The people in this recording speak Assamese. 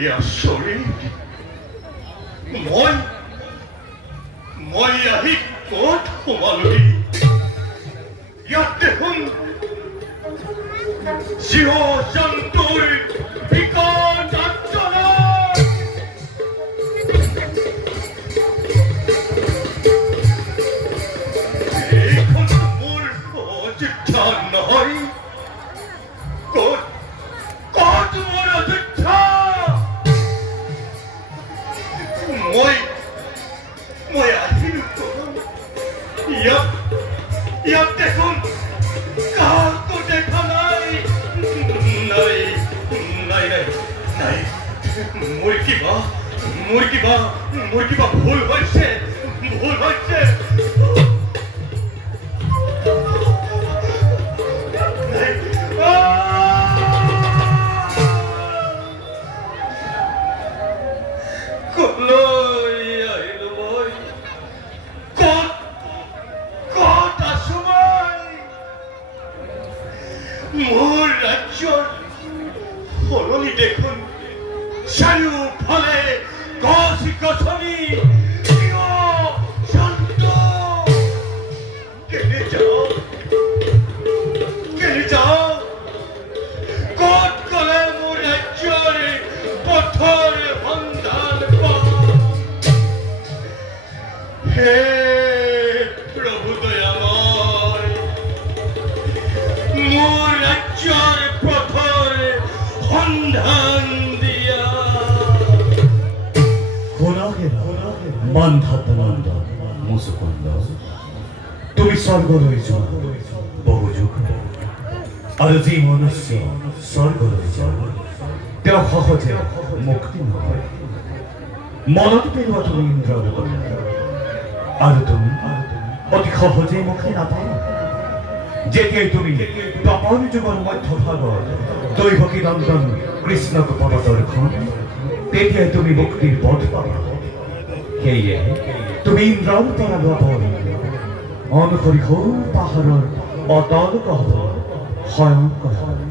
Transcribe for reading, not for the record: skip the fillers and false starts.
আচৰিত মই আহি ক'ত সোমালোহি ইয়াত দেখোন জীৱ জন্তুৰ বিকট আৰ্তনা এইখন মোৰ অযোধ্যা নহয় ক'ত মোৰ অযোধ্যা মই আহিলো ইয়াত দেখোন কাকো দেখা নাই মোৰ কিবা ভুল হৈছে মোৰ ৰাজ্যৰ সলনি দেখোন চাৰিওফালে গছ-গছনি জন্তু কেনে যাওঁ ক'ত গ'লে মোৰ ৰাজ্যৰ পথৰ সন্ধান পাম হে প্ৰভু দয়াময় মোৰ ৰাজ্যৰ পথৰ সন্ধান দিয়া বান্ধবনন্দ মুচুকুন্দ তুমি স্বৰ্গলৈ যোৱা বহু যুগ আৰু যি মনুষ্য স্বৰ্গলৈ যোৱা তেওঁ সহজে মুক্তি নহয় মনত পেলোৱা তুমি ইন্দ্ৰলোকলৈ আৰু তুমি অতি সহজে মুক্তি নাপাবা যেতিয়াই তুমি তপন যুগৰ মধ্যভাগত দৈৱকী নন্দন কৃষ্ণক পাবা দৰ্শন তেতিয়াই তুমি মুক্তিৰ পথ পাবা সেয়ে তুমি ইন্দ্ৰৰ পৰা লোৱা বল অনুসৰি সৰু পাহাৰৰ অতল গহ্বৰ শয়ন কৰা